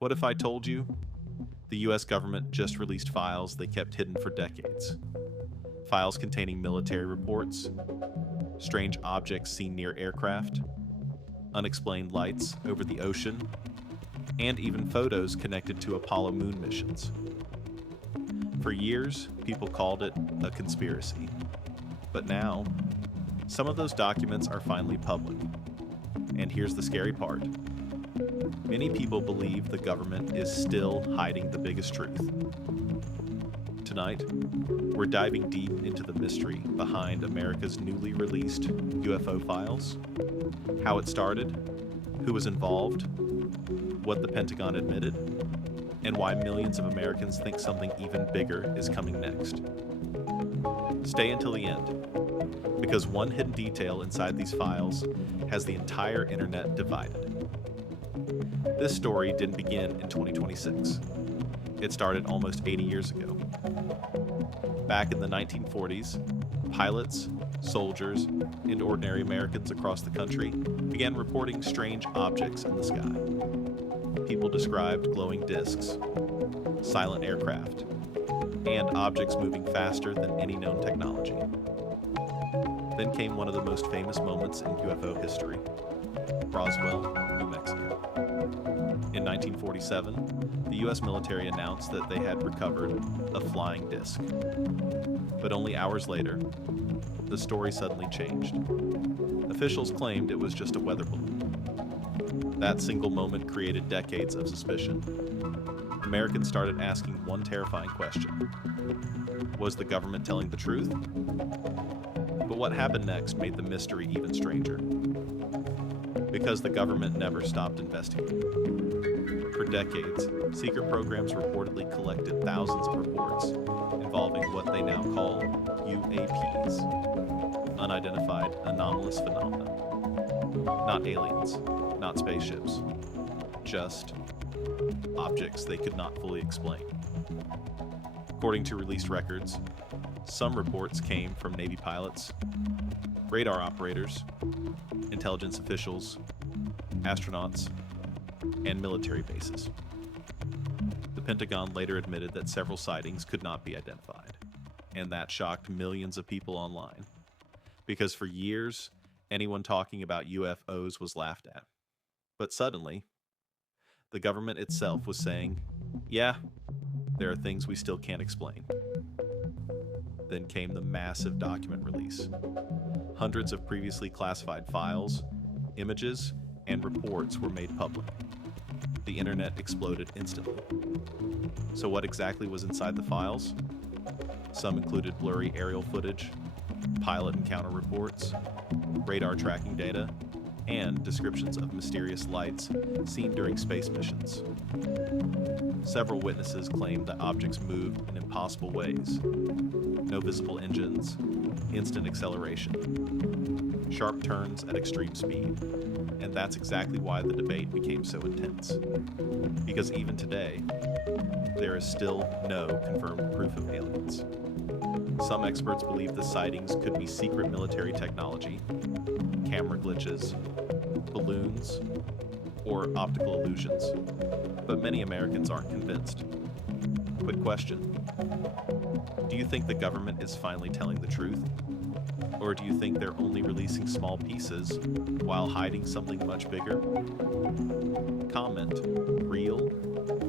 What if I told you the US government just released files they kept hidden for decades? Files containing military reports, strange objects seen near aircraft, unexplained lights over the ocean, and even photos connected to Apollo moon missions. For years, people called it a conspiracy. But now, some of those documents are finally public. And here's the scary part. Many people believe the government is still hiding the biggest truth. Tonight, we're diving deep into the mystery behind America's newly released UFO files, how it started, who was involved, what the Pentagon admitted, and why millions of Americans think something even bigger is coming next. Stay until the end, because one hidden detail inside these files has the entire internet divided. This story didn't begin in 2026. It started almost 80 years ago. Back in the 1940s, pilots, soldiers, and ordinary Americans across the country began reporting strange objects in the sky. People described glowing discs, silent aircraft, and objects moving faster than any known technology. Then came one of the most famous moments in UFO history, Roswell, New Mexico. In 1947, the U.S. military announced that they had recovered a flying disc. But only hours later, the story suddenly changed. Officials claimed it was just a weather balloon. That single moment created decades of suspicion. Americans started asking one terrifying question. Was the government telling the truth? But what happened next made the mystery even stranger. Because the government never stopped investigating. For decades, secret programs reportedly collected thousands of reports involving what they now call UAPs, unidentified anomalous phenomena. Not aliens, not spaceships, just objects they could not fully explain. According to released records, some reports came from Navy pilots, radar operators, intelligence officials, astronauts, and military bases. The Pentagon later admitted that several sightings could not be identified, and that shocked millions of people online, because for years, anyone talking about UFOs was laughed at. But suddenly, the government itself was saying, yeah, there are things we still can't explain. Then came the massive document release. Hundreds of previously classified files, images, and reports were made public. The internet exploded instantly. So what exactly was inside the files? Some included blurry aerial footage, pilot encounter reports, radar tracking data, and descriptions of mysterious lights seen during space missions. Several witnesses claimed that objects moved in impossible ways. No visible engines, instant acceleration, sharp turns at extreme speed. And that's exactly why the debate became so intense. Because even today, there is still no confirmed proof of aliens. Some experts believe the sightings could be secret military technology, camera glitches, balloons, or optical illusions. But many Americans aren't convinced. Quick question. Do you think the government is finally telling the truth? Or do you think they're only releasing small pieces while hiding something much bigger? Comment real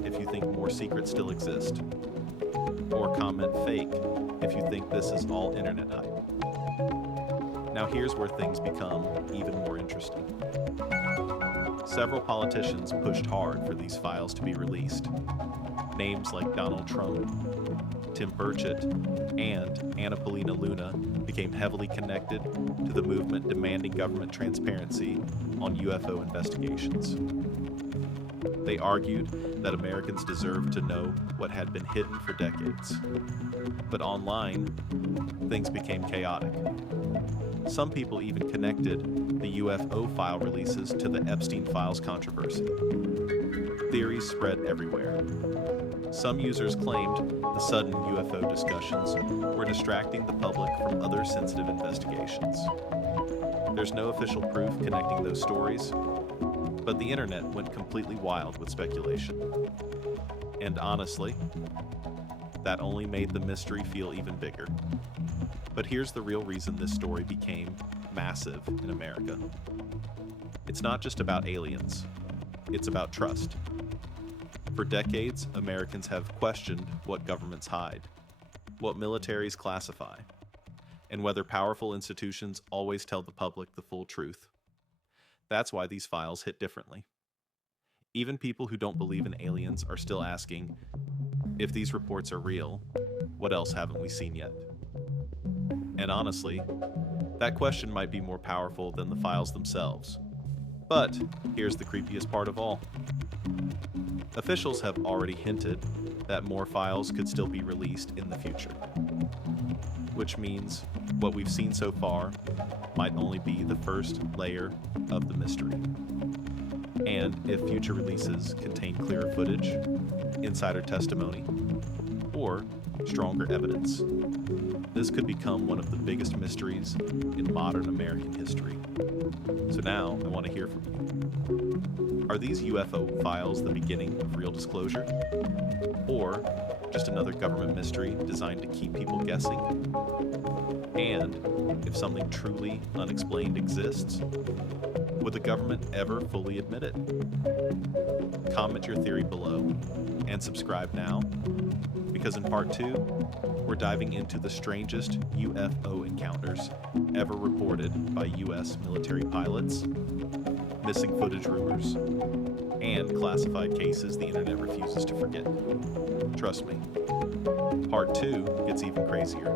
if you think more secrets still exist. Or comment fake if you think this is all internet hype. Now here's where things become even more interesting. Several politicians pushed hard for these files to be released. Names like Donald Trump, Tim Burchett, and Anna Paulina Luna became heavily connected to the movement demanding government transparency on UFO investigations. They argued that Americans deserved to know what had been hidden for decades. But online, things became chaotic. Some people even connected the UFO file releases to the Epstein Files controversy. Theories spread everywhere. Some users claimed the sudden UFO discussions were distracting the public from other sensitive investigations. There's no official proof connecting those stories, But the internet went completely wild with speculation. And honestly, that only made the mystery feel even bigger. But here's the real reason this story became massive in America. It's not just about aliens, it's about trust. For decades, Americans have questioned what governments hide, what militaries classify, and whether powerful institutions always tell the public the full truth. That's why these files hit differently. Even people who don't believe in aliens are still asking, if these reports are real, what else haven't we seen yet? And honestly, that question might be more powerful than the files themselves. But here's the creepiest part of all. Officials have already hinted that more files could still be released in the future. Which means what we've seen so far might only be the first layer of the mystery. And if future releases contain clearer footage, insider testimony, or stronger evidence, this could become one of the biggest mysteries in modern American history. So now I want to hear from you. Are these UFO files the beginning of real disclosure? Or just another government mystery designed to keep people guessing? And if something truly unexplained exists, would the government ever fully admit it? Comment your theory below and subscribe now, because in part 2, we're diving into the strangest UFO encounters ever reported by US military pilots, missing footage rumors, and classified cases the internet refuses to forget. Trust me, part 2 gets even crazier.